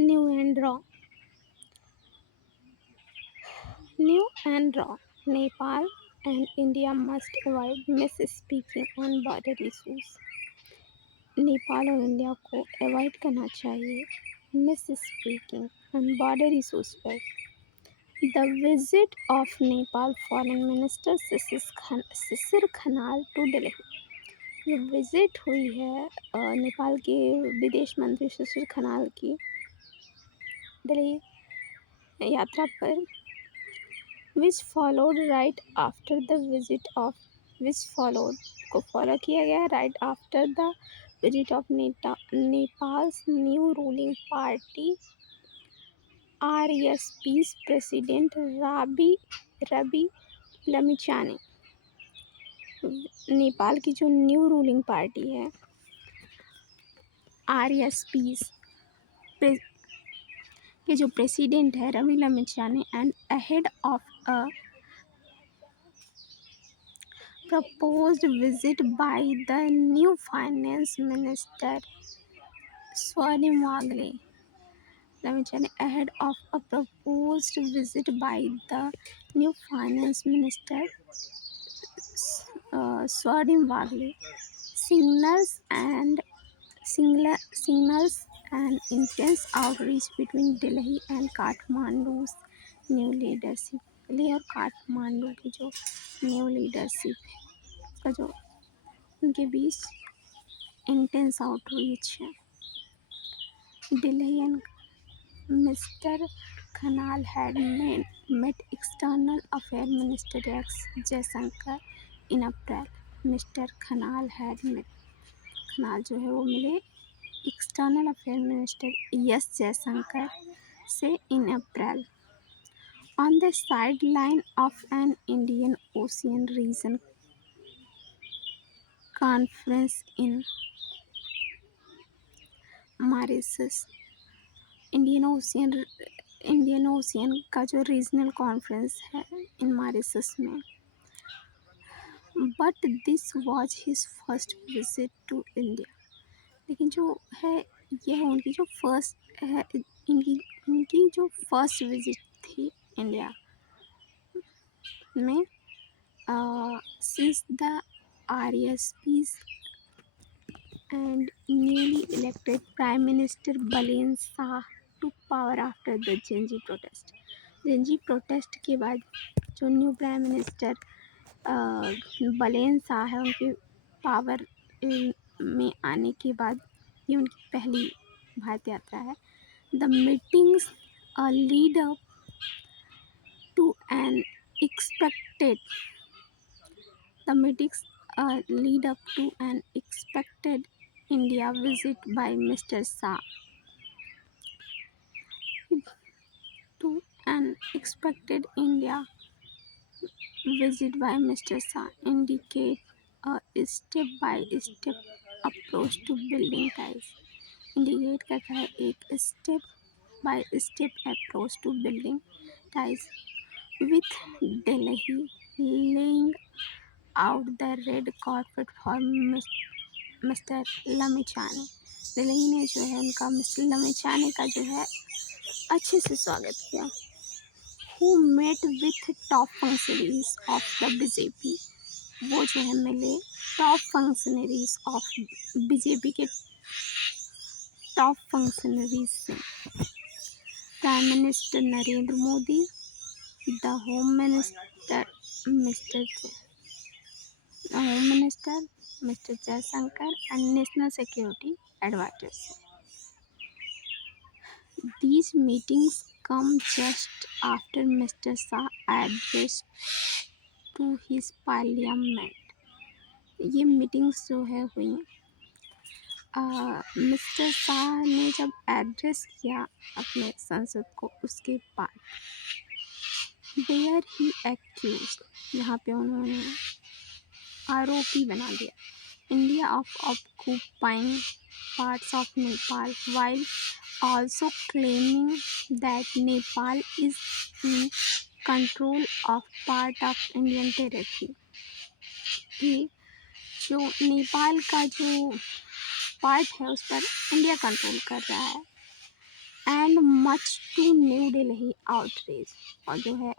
New and raw. New and raw. Nepal and India must avoid misspeaking on border issues. Nepal और India को avoid करना चाहिए Miss speaking on border issues पर। The visit of Nepal foreign minister Shishir Khanal to Delhi. जो visit हुई है नेपाल के विदेश मंत्री शिशिर खनाल की दिल्ली यात्रा पर, which followed right after the visit of which followed को फॉलो किया गया right after the visit of Nepal's new ruling party RSP's president Rabi Lamichhane। Nepal की जो न्यू रूलिंग पार्टी है RSP's के जो प्रेसिडेंट है Ravi Lamichhane, and ahead of a proposed visit by the new finance minister Swarnim Wagle। Lamichhane ahead of a proposed visit by the new finance minister Swarnim Wagle signals an intense outreach between Delhi and Kathmandu's new leadership। Delhi और काठमांडू की जो new leadership है उसका जो उनके बीच intense outreach है। Delhi and Mister Khanal had met External Affairs Minister X Jaishankar in April। Mister Khanal Khanal जो है वो मिले external affair minister S Jaishankar से in April on the side line of an Indian Ocean region conference in Mauritius. Indian Ocean का जो regional conference है in Mauritius में। But this was his first visit to India. लेकिन जो है यह उनकी जो फर्स्ट है उनकी जो फर्स्ट विजिट थी इंडिया में since the RSP's and newly elected Prime Minister Balen Shah took power after the Gen-Z protest। Gen-Z protest के बाद जो न्यू प्राइम मिनिस्टर बलेन शाह है उनके पावर में आने के बाद ये उनकी पहली भारत यात्रा है। The meetings lead up to an expected India visit by Mr. Shah to an expected India visit by Mr. Shah indicate a step-by-step approach to building ties। Indicate करता है एक step by step approach to building ties with Delhi, laying out the red carpet for mister Lamichhane. Delhi ने जो है उनका mister Lamichhane का जो है अच्छे से स्वागत किया। Who met with top functionaries of the BJP. वो जो है मिले टॉप फंक्शनरीज ऑफ बीजेपी के टॉप फंक्शनरीज से। Prime minister Narendra Modi, the home minister mister Jaishankar and national security advisers. These meetings come just after Mr. Shah address to his parliament। ये meetings जो है हुई मिस्टर शाह ने जब एड्रेस किया अपने संसद को उसके बाद। देयर ही एक्यूज्ड, यहाँ पे उन्होंने आरोपी बना दिया India of occupying parts of Nepal while also claiming that Nepal is in control of part of Indian territory। कि जो नेपाल का जो पार्ट है उस पर इंडिया कंट्रोल कर रहा है। and much to new Delhi outrage। और जो है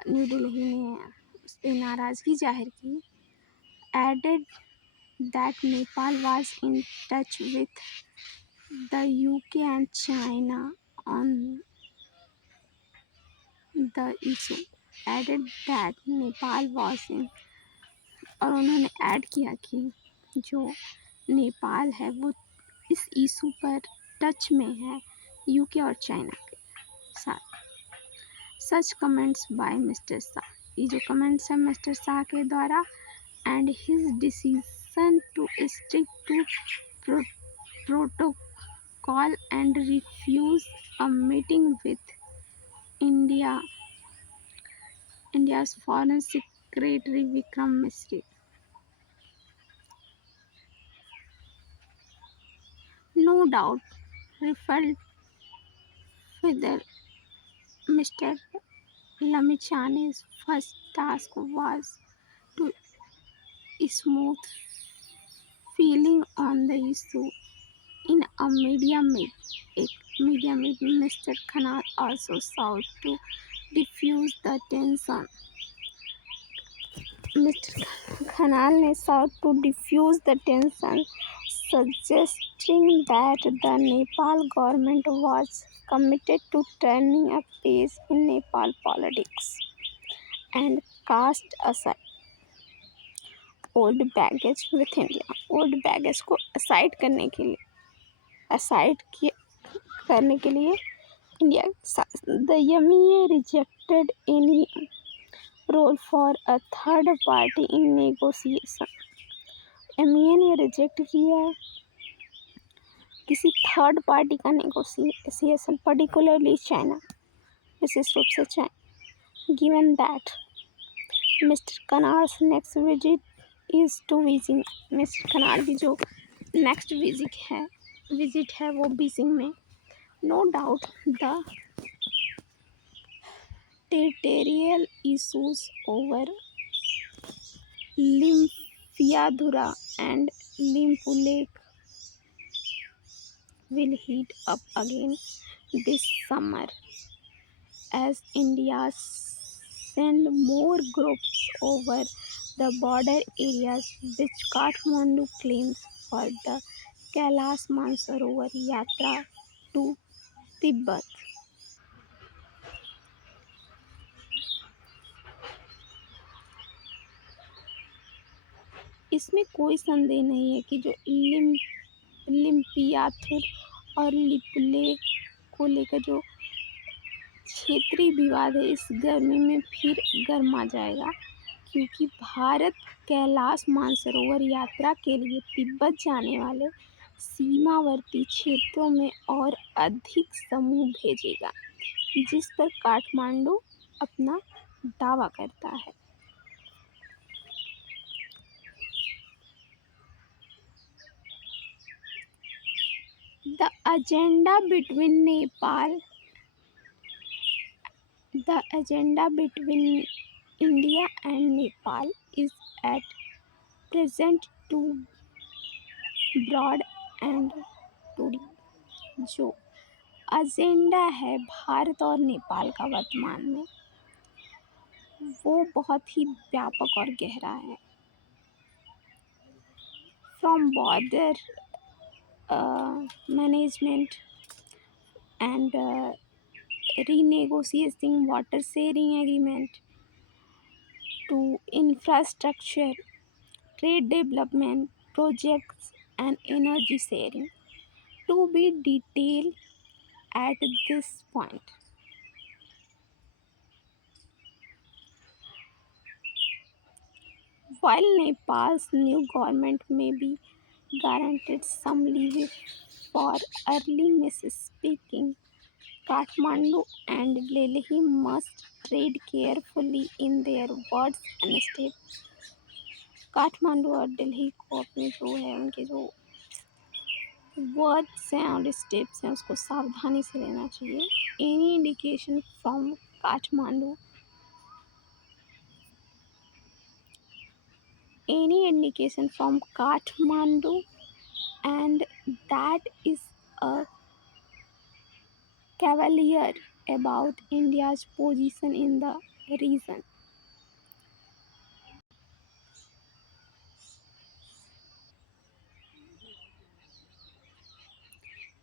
न्यू दिल्ली ने उस पर नाराज़गी जाहिर की। added that Nepal was in touch with the UK and China on the issue। added that Nepal was in, और उन्होंने ऐड किया कि जो नेपाल है वो इस इशू पर टच में है यूके और चाइना के साथ। Such comments by Mister Shah, ये जो कमेंट्स हैं मिस्टर शाह के द्वारा, and his decision to stick to protocol and refuse a meeting with India's foreign secretary Vikram Misri. No doubt reflect whether Mr. Lamichani's first task was to smooth feeling on the issue in a media meet. Mr. Khanal also sought to diffuse the tension। Mr. Khanal ने sought to diffuse the tension, suggesting that the Nepal government was committed to turning a page in Nepal politics and cast aside old baggage with India. Old baggage को aside करने के लिए India के साथ। The MEA rejected any role for a third party in negotiation. MEA ने reject किया किसी third party का नेगोशिएशन, पर्टिकुलरली चाइना, विशेष रूप से China. Given that Mister Khanal's next visit is to Beijing. Mister Khanal की जो नेक्स्ट विजिट है वो बीजिंग में। No doubt the territorial issues over Limpiyadhura and Lipulekh will heat up again this summer as India send more groups over the border areas which Kathmandu claims for the Kailash Mansarovar Yatra to Tibet। इसमें कोई संदेह नहीं है कि जो लिम्पियाथुर और लिपुले को लेकर जो क्षेत्रीय विवाद है इस गर्मी में फिर गर्मा जाएगा, क्योंकि भारत कैलाश मानसरोवर यात्रा के लिए तिब्बत जाने वाले सीमावर्ती क्षेत्रों में और अधिक समूह भेजेगा, जिस पर काठमांडू अपना दावा करता है। The agenda between India and Nepal is at present too broad and two D. जो एजेंडा है भारत और नेपाल का वर्तमान में, वो बहुत ही व्यापक और गहरा है। From border management and renegotiating water sharing agreement to infrastructure, trade development projects and energy sharing to be detailed at this point। While Nepal's new government may be granted some leeway for early misspeaking, Kathmandu and Delhi must tread carefully in their words and steps। Kathmandu और दिल्ली को अपने जो है उनके जो words हैं और steps हैं उसको सावधानी से लेना चाहिए। Any indication from Kathmandu and that is a cavalier about India's position in the region.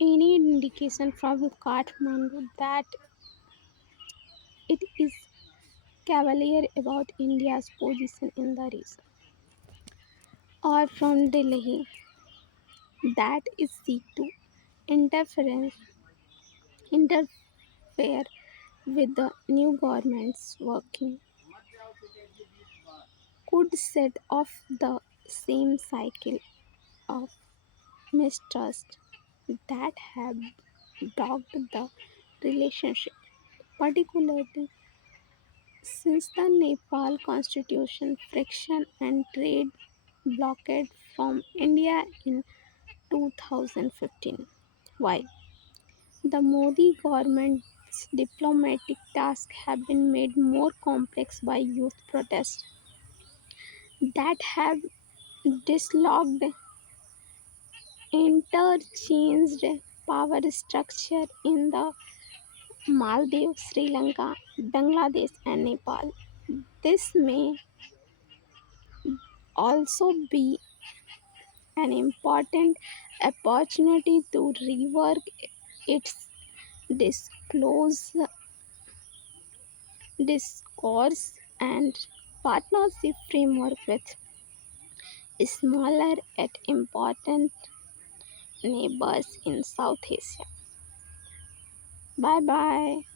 Any indication from Kathmandu that it is cavalier about India's position in the region, or from Delhi that is seek to interference interfere with the new government's working, could set off the same cycle of mistrust that have dogged the relationship, particularly since the Nepal constitution friction and trade blockade from India in 2015. While the Modi government's diplomatic tasks have been made more complex by youth protests that have dislodged interchanged power structure in the Maldives, Sri Lanka, Bangladesh, and Nepal. This may also be an important opportunity to rework its disclose, discourse and partnership framework with smaller yet important neighbors in South Asia. Bye bye.